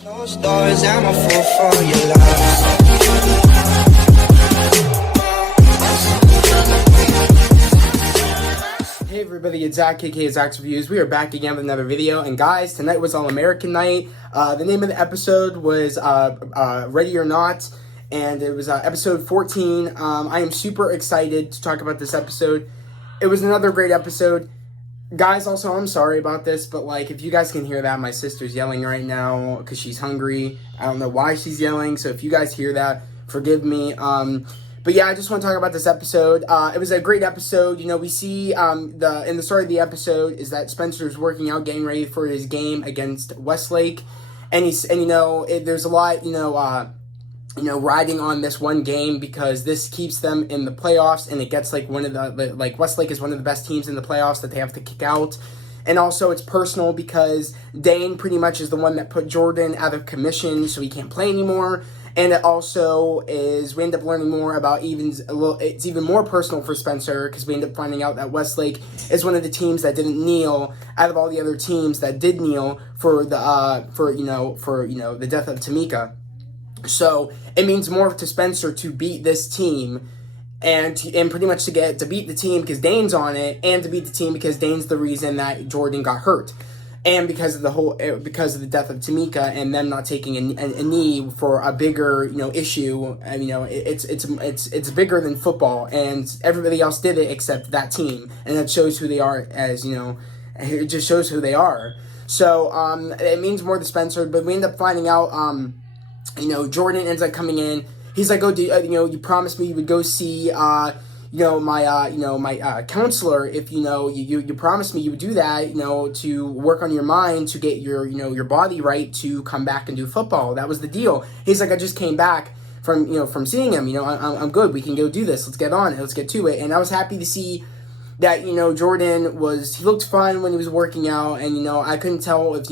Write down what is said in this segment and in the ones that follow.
Closed doors, I'm a fool for your love. Hey everybody, it's Zach, aka Zach's Reviews. We are back again with another video, and guys, tonight was All-American Night. The name of the episode was Ready or Not, and it was episode 14. I am super excited to talk about this episode. It was another great episode. Guys, also, I'm sorry about this, but, like, if you guys can hear that, my sister's yelling right now because she's hungry. I don't know why she's yelling, so if you guys hear that, forgive me. But yeah, I just want to talk about this episode. It was a great episode. You know, we see in the start of the episode is that Spencer's working out, getting ready for his game against Westlake, and there's a lot, riding on this one game because this keeps them in the playoffs, and it gets like Westlake is one of the best teams in the playoffs that they have to kick out. And also it's personal because Dane pretty much is the one that put Jordan out of commission, so he can't play anymore. And it also is, we end up learning more about it's even more personal for Spencer because we end up finding out that Westlake is one of the teams that didn't kneel out of all the other teams that did kneel for the death of Tamika. So it means more to Spencer to beat this team and pretty much to beat the team because Dane's on it, and to beat the team because Dane's the reason that Jordan got hurt. And because of the death of Tamika and them not taking a knee for a bigger issue, it's bigger than football, and everybody else did it except that team, and that shows who they are. It just shows who they are. So it means more to Spencer, but we end up finding out. Jordan ends up coming in. He's like, "Oh, you promised me you would go see my counselor, if you promised me you would do that, to work on your mind, to get your body right, to come back and do football. That was the deal." He's like, "I just came back from seeing him, I'm good, we can go do this, let's get on it, let's get to it." And I was happy to see that, Jordan he looked fun when he was working out, and, I couldn't tell if,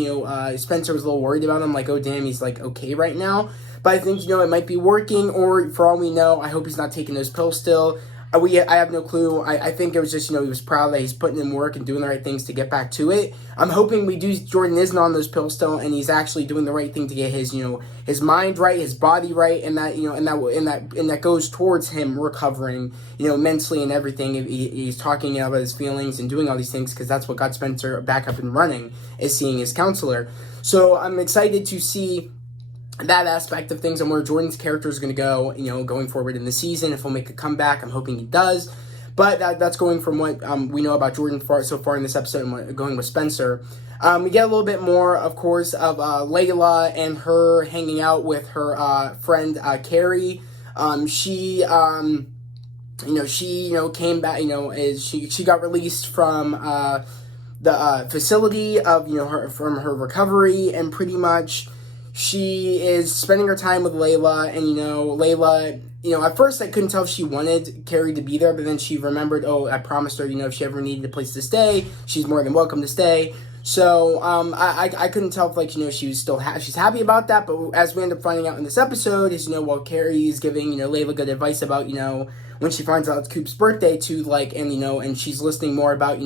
Spencer was a little worried about him, like, oh, damn, he's, like, okay right now. But I think, it might be working, or for all we know, I hope he's not taking those pills still. I have no clue. I think it was just, he was proud that he's putting in work and doing the right things to get back to it. I'm hoping Jordan isn't on those pills still, and he's actually doing the right thing to get his, his mind right, his body right, and that goes towards him recovering, mentally and everything. He's talking about his feelings and doing all these things, because that's what got Spencer back up and running, is seeing his counselor. So I'm excited to see that aspect of things and where Jordan's character is going to go, going forward in the season. If he'll make a comeback, I'm hoping he does. But that's going from what we know about Jordan so far in this episode, and going with Spencer. We get a little bit more, of course, of Layla and her hanging out with her friend Carrie. She came back. She got released from the facility of from her recovery, and pretty much she is spending her time with Layla, and, Layla, at first I couldn't tell if she wanted Carrie to be there, but then she remembered, oh, I promised her, if she ever needed a place to stay, she's more than welcome to stay. So, I couldn't tell if, she was still she's happy about that, but as we end up finding out in this episode is, while Carrie is giving, Layla good advice about, when she finds out it's Coop's birthday, and she's listening more about,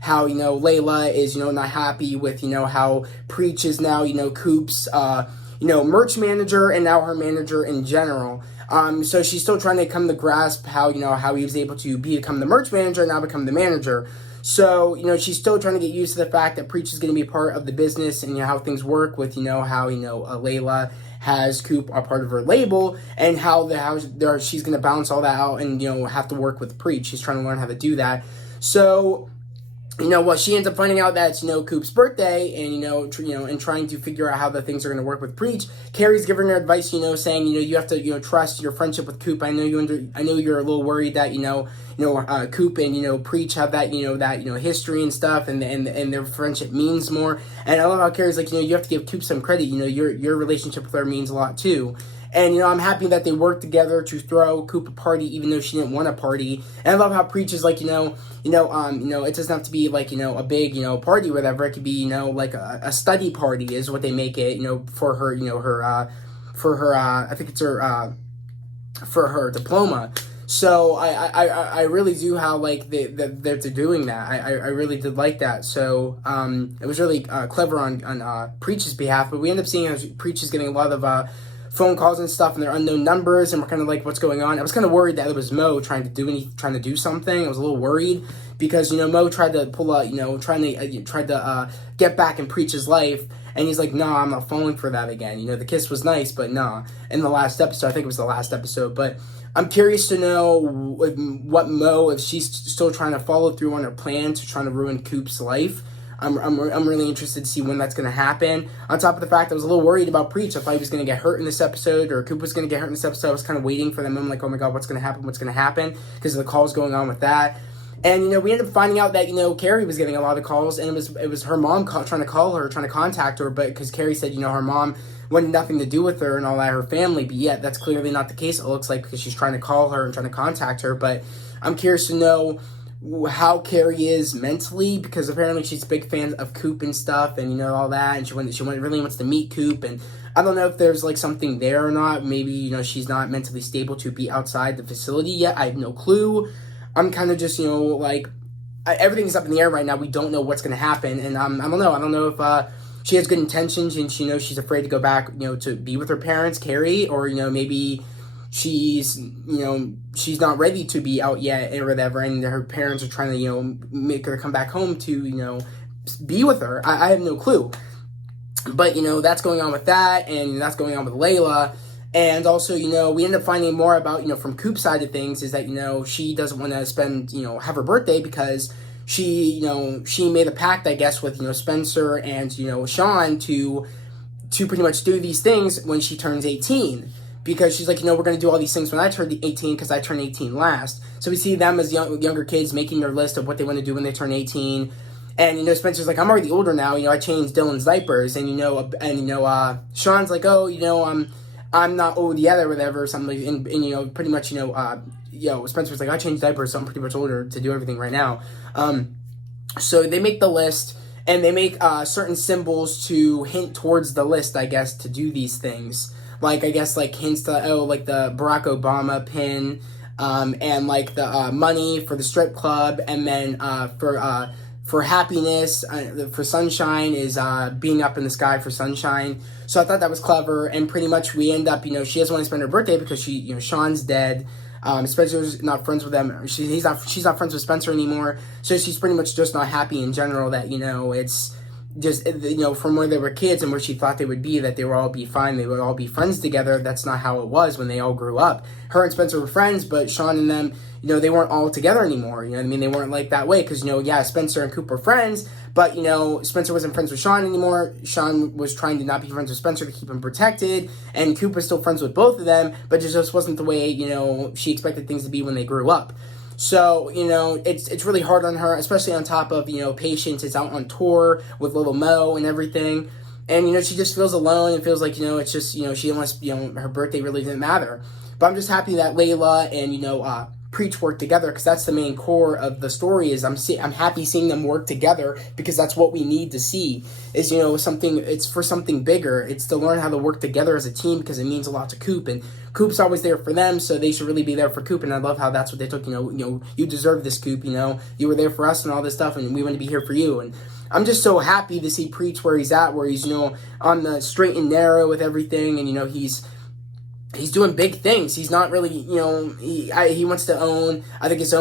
how, Layla is, not happy with, how Preach is now, Coop's, merch manager, and now her manager in general. So she's still trying to come to grasp how, how he was able to become the merch manager and now become the manager. So, she's still trying to get used to the fact that Preach is going to be a part of the business, and, how things work with, how, Layla has Coop a part of her label, and how she's going to balance all that out and, have to work with Preach. She's trying to learn how to do that. So, she ends up finding out that it's, Coop's birthday, and, and trying to figure out how the things are going to work with Preach. Carrie's giving her advice, saying, you have to, trust your friendship with Coop. I know you're a little worried that, Coop and, Preach have that, history and stuff, and their friendship means more. And I love how Carrie's like, you have to give Coop some credit. Your relationship with her means a lot too. And, I'm happy that they worked together to throw Coop a party, even though she didn't want a party. And I love how Preach is like, it doesn't have to be like, a big, party or whatever. It could be, like a study party is what they make it, for her, I think it's her, for her diploma. So I really do how like they're doing that. I really did like that. So it was really clever on Preach's behalf. But we end up seeing as Preach is getting a lot of phone calls and stuff, and they're unknown numbers, and we're kind of like, what's going on? I was kind of worried that it was Mo trying to do something. I was a little worried because Mo tried to pull out tried to get back in Preach's life. And he's like, nah, I'm not falling for that again. The kiss was nice, but nah. In the last episode, I think it was the last episode, but I'm curious to know what Mo, if she's still trying to follow through on her plan to trying to ruin Coop's life. I'm really interested to see when that's going to happen. On top of the fact I was a little worried about Preach. I thought he was going to get hurt in this episode, or Coop was going to get hurt in this episode. I was kind of waiting for them. I'm like, oh my god, what's going to happen? What's going to happen? Because of the calls going on with that. And, we ended up finding out that, Carrie was getting a lot of calls, and it was her mom trying to call her, trying to contact her, but because Carrie said, her mom wanted nothing to do with her and all that, her family, but yet that's clearly not the case, it looks like, because she's trying to call her and trying to contact her. But I'm curious to know how Carrie is mentally, because apparently she's a big fan of Coop and stuff, and, all that, and she really wants to meet Coop, and I don't know if there's, like, something there or not. Maybe, she's not mentally stable to be outside the facility yet. I have no clue. I'm kind of just, everything's up in the air right now. We don't know what's going to happen. And I don't know. I don't know if she has good intentions and she knows she's afraid to go back, to be with her parents, Carrie, or, maybe she's not ready to be out yet or whatever. And her parents are trying to, make her come back home to, be with her. I have no clue. But, that's going on with that. And that's going on with Layla. And also, we end up finding more about, from Coop's side of things, is that, she doesn't want to spend, have her birthday because she made a pact, I guess, with, Spencer and, Sean to pretty much do these things when she turns 18. Because she's like, we're going to do all these things when I turn 18 because I turned 18 last. So we see them as younger kids making their list of what they want to do when they turn 18. And, Spencer's like, I'm already older now. I changed Dylan's diapers. And, Sean's like, oh, I'm not old yet or whatever or something, and pretty much, Spencer's like, I changed diapers, so I'm pretty much older to do everything right now. So they make the list, and they make certain symbols to hint towards the list, I guess, to do these things. Like, I guess, like, hints to, like, the Barack Obama pin, and, like, the money for the strip club, and then for happiness, for sunshine is being up in the sky for sunshine. So I thought that was clever, and pretty much we end up, she doesn't want to spend her birthday because Sean's dead. Spencer's not friends with them. She's not friends with Spencer anymore. So she's pretty much just not happy in general that, it's just, from where they were kids and where she thought they would be, that they would all be fine, they would all be friends together. That's not how it was when they all grew up. Her and Spencer were friends, but Sean and them, they weren't all together anymore. They weren't like that way because, Spencer and Coop were friends, but, Spencer wasn't friends with Sean anymore. Sean was trying to not be friends with Spencer to keep him protected, and Coop was still friends with both of them, but it just wasn't the way, she expected things to be when they grew up. So, it's really hard on her, especially on top of, Patience is out on tour with little Mo and everything. And, she just feels alone and feels like, it's just, she wants, her birthday really didn't matter. But I'm just happy that Layla and, Preach work together, because that's the main core of the story. Is I'm happy seeing them work together, because that's what we need to see. Is it's for something bigger. It's to learn how to work together as a team, because it means a lot to Coop, and Coop's always there for them, so they should really be there for Coop. And I love how that's what they took. You deserve this, Coop. You were there for us and all this stuff, and we want to be here for you. And I'm just so happy to see Preach where he's at, where he's on the straight and narrow with everything, and he's doing big things. He's not really, he wants to own, I think his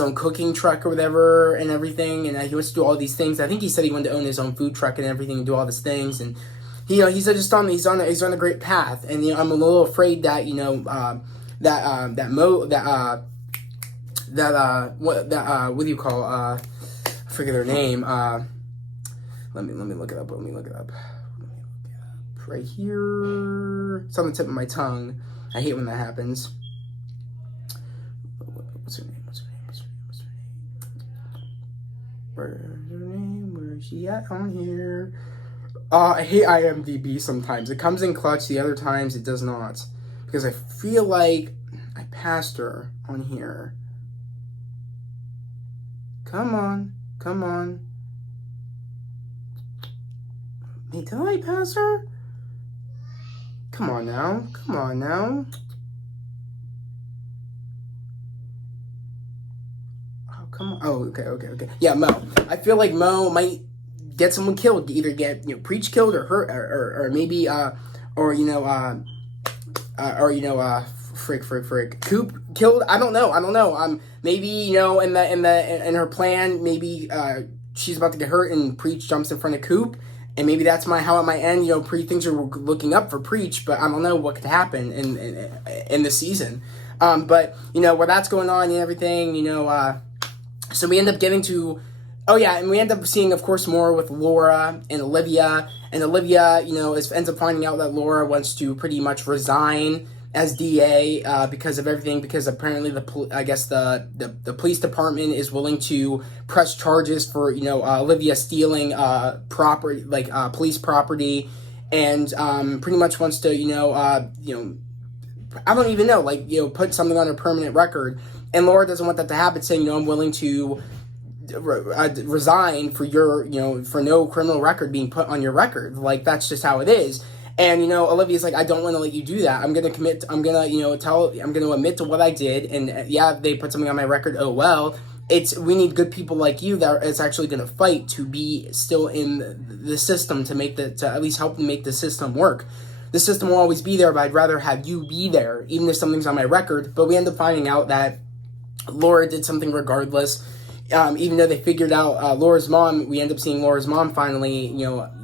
own cooking truck or whatever and everything, and he wants to do all these things. I think he said he wanted to own his own food truck and everything and do all these things, and he's just he's on a great path. And I'm a little afraid that what do you call I forget her name. Let me look it up. Right here. It's on the tip of my tongue. I hate when that happens. What's her name? Where is she at on here? I hate IMDb sometimes. It comes in clutch, the other times it does not. Because I feel like I passed her on here. Come on. Hey, did I pass her? Come on now. Oh, okay. Yeah, Mo. I feel like Mo might get someone killed, either get Preach killed or hurt, or maybe frick, Coop killed. I don't know. Maybe in her plan, maybe she's about to get hurt and Preach jumps in front of Coop. And maybe that's how it might end. Things are looking up for Preach, but I don't know what could happen in the season. But where that's going on and everything, so we end up getting to, and we end up seeing, of course, more with Laura and Olivia. And Olivia, ends up finding out that Laura wants to pretty much resign as DA because of everything, because apparently the police department is willing to press charges for Olivia stealing property, police property, and pretty much wants to I don't even know, put something on her permanent record. And Laura doesn't want that to happen, saying I'm willing to resign for your for no criminal record being put on your record. That's just how it is. And Olivia's like, I don't want to let you do that. I'm gonna commit. I'm gonna I'm gonna admit to what I did. And they put something on my record. Oh well. We need good people like you that is actually gonna fight to be still in the system to at least help make the system work. The system will always be there, but I'd rather have you be there, even if something's on my record. But we end up finding out that Laura did something regardless. Even though they figured out Laura's mom, we end up seeing Laura's mom finally,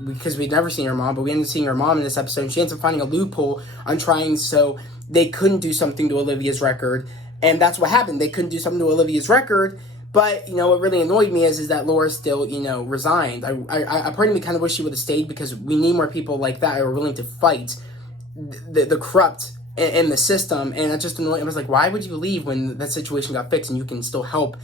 because we'd never seen her mom, but we ended up seeing her mom in this episode, and she ends up finding a loophole on trying so they couldn't do something to Olivia's record, and that's what happened. They couldn't do something to Olivia's record, but, what really annoyed me is that Laura still, resigned. I part of me kind of wish she would have stayed, because we need more people like that who are willing to fight the corrupt in the system, and it just annoyed. I was like, why would you leave when that situation got fixed and you can still help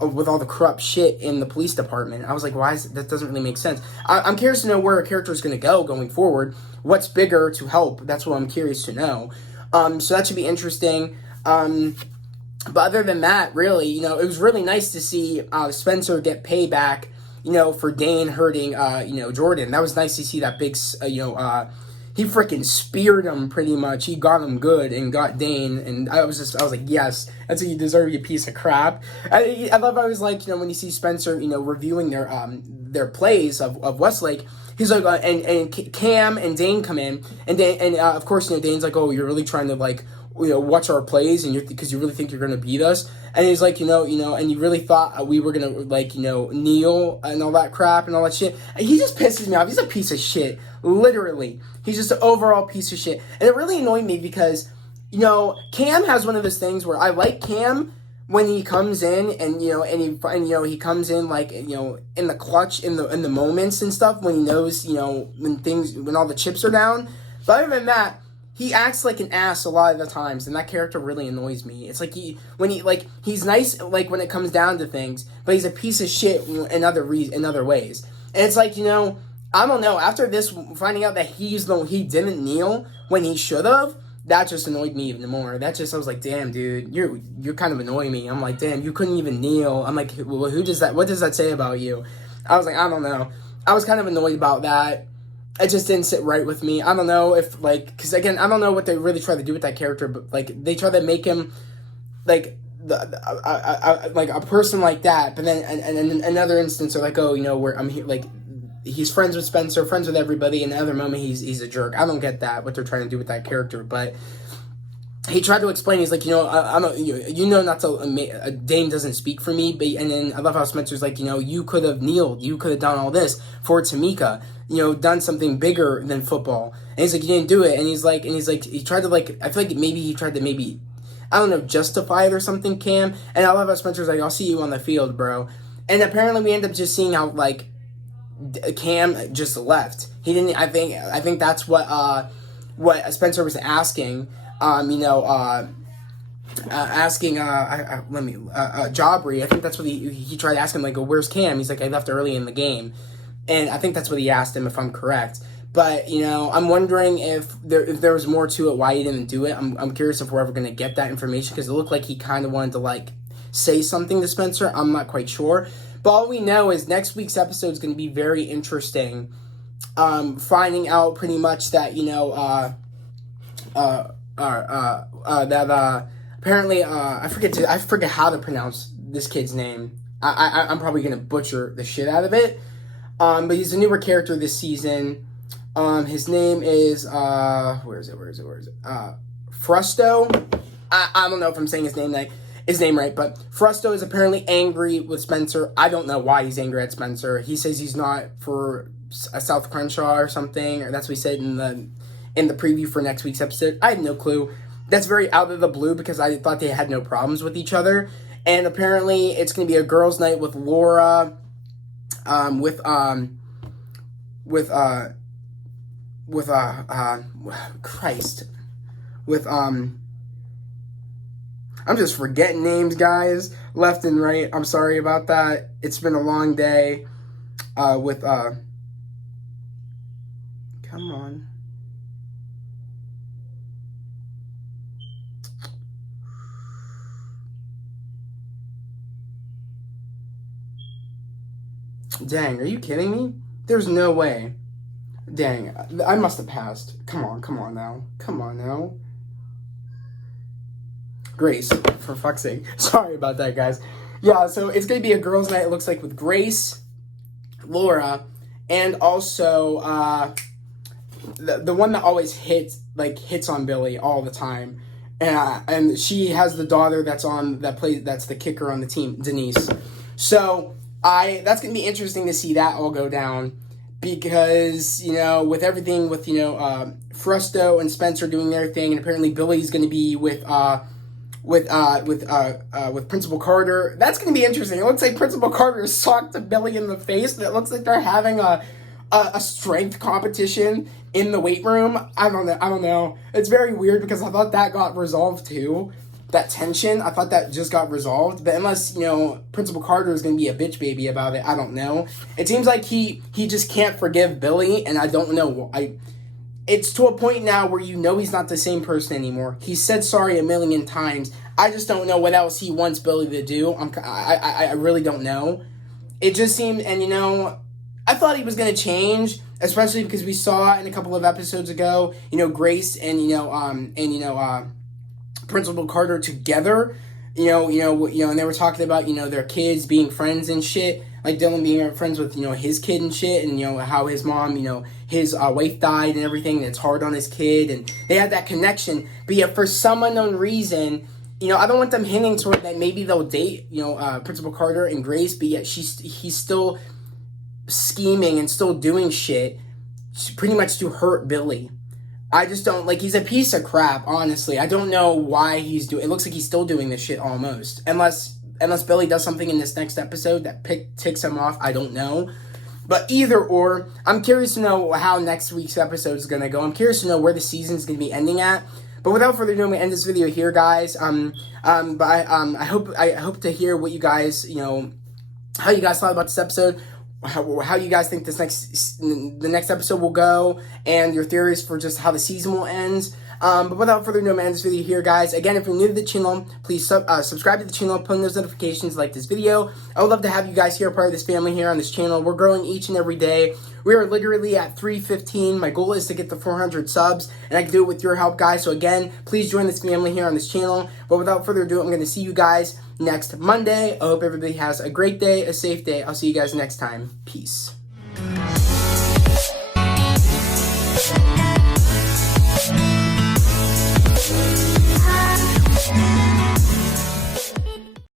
with all the corrupt shit in the police department? I was like, that doesn't really make sense. I'm curious to know where a character is going to go going forward. What's bigger to help? That's what I'm curious to know. So that should be interesting. But other than that, really, it was really nice to see Spencer get payback, for Dane hurting, Jordan. That was nice to see that big, he freaking speared him pretty much. He got him good and got Dane, and I was like, yes, that's what you deserve, you piece of crap. I love how I was like, when you see Spencer, reviewing their plays of Westlake, he's like, and Cam and Dane come in, and of course, Dane's like, oh, you're really trying to watch our plays, and because you really think you're gonna beat us, and he's like, and you really thought we were gonna kneel and all that crap and all that shit. And he just pisses me off. He's a piece of shit, literally. He's just an overall piece of shit, and it really annoyed me because Cam has one of those things where I like Cam when he comes in and he comes in in the clutch in the moments and stuff, when he knows when all the chips are down. But other than that, he acts like an ass a lot of the times, and that character really annoys me. It's like he's nice when it comes down to things, but he's a piece of shit in other ways. And it's like, I don't know, after this, finding out that he didn't kneel when he should have, that just annoyed me even more. I was like, damn, dude, you're kind of annoying me. I'm like, damn, you couldn't even kneel. I'm like, well, what does that say about you? I was like, I don't know. I was kind of annoyed about that. It just didn't sit right with me. I don't know if, because again, I don't know what they really try to do with that character, but, they try to make him, a person like that, but then in another instance, they're like, oh, where I'm here, he's friends with Spencer, friends with everybody, and the other moment he's a jerk. I don't get that, what they're trying to do with that character, but he tried to explain, he's like, not to, Dane doesn't speak for me, but, and then I love how Spencer's like, you could have kneeled, you could have done all this for Tamika, done something bigger than football, and he's like, you didn't do it, and he's like, he tried to, I feel like maybe he tried to I don't know, justify it or something, Cam, and I love how Spencer's like, I'll see you on the field, bro, and apparently we end up just seeing how, Cam just left. He didn't. I think that's what Spencer was asking. Asking Jabri. I think that's what he tried to ask him. Where's Cam? He's like, I left early in the game, and I think that's what he asked him, if I'm correct. But I'm wondering if there was more to it, why he didn't do it. I'm curious if we're ever gonna get that information, because it looked like he kind of wanted to say something to Spencer. I'm not quite sure. But all we know is next week's episode is going to be very interesting. Finding out pretty much that, apparently, I forget how to pronounce this kid's name. I'm probably gonna butcher the shit out of it. But he's a newer character this season. His name is where is it? Frusto. I don't know if I'm saying his name right, but Frusto is apparently angry with Spencer. I don't know why he's angry at Spencer. He says he's not for a South Crenshaw or something, or that's what he said in the preview for next week's episode. I have no clue. That's very out of the blue because I thought they had no problems with each other. And apparently it's going to be a girls' night with Laura, I'm just forgetting names, guys, left and right. I'm sorry about that. It's been a long day, come on. Dang, are you kidding me? There's no way. Dang, I must have passed. Come on now. Grace, for fuck's sake. Sorry about that, guys. Yeah, so it's going to be a girls' night, it looks like, with Grace, Laura, and also the one that always hits on Billy all the time. And she has the daughter that's the kicker on the team, Denise. So that's going to be interesting to see that all go down. Because, with everything with, Frusto and Spencer doing their thing, and apparently Billy's going to be with Principal Carter. That's going to be interesting. It looks like Principal Carter socked Billy in the face, and it looks like they're having a strength competition in the weight room. I don't know. It's very weird because I thought that got resolved too. That tension, I thought that just got resolved. But unless, Principal Carter is going to be a bitch baby about it, I don't know. It seems like he just can't forgive Billy, and I don't know. It's to a point now where he's not the same person anymore. He said sorry a million times. I just don't know what else he wants Billy to do. I really don't know. It just seemed, and I thought he was going to change, especially because we saw in a couple of episodes ago, Grace and Principal Carter together, and they were talking about, their kids being friends and shit, like Dylan being friends with, his kid and shit, and, how his mom, his wife died and everything, and it's hard on his kid, and they had that connection, but yet for some unknown reason, I don't want them hinting toward that maybe they'll date, Principal Carter and Grace, but yet he's still scheming and still doing shit pretty much to hurt Billy. I just don't, he's a piece of crap, honestly. I don't know why it looks like he's still doing this shit almost. Unless Billy does something in this next episode that ticks him off, I don't know. But either or, I'm curious to know how next week's episode is going to go. I'm curious to know where the season's going to be ending at. But without further ado, I'm going to end this video here, guys. I hope to hear what you guys, how you guys thought about this episode. How you guys think the next episode will go, and your theories for just how the season will end. But without further ado, I'm ending this video here, guys. Again, if you're new to the channel, please subscribe to the channel, put on those notifications, like this video. I would love to have you guys here, part of this family here on this channel. We're growing each and every day. We are literally at 315. My goal is to get to 400 subs, and I can do it with your help, guys. So again, please join this family here on this channel. But without further ado, I'm going to see you guys next Monday. I hope everybody has a great day, a safe day. I'll see you guys next time. Peace.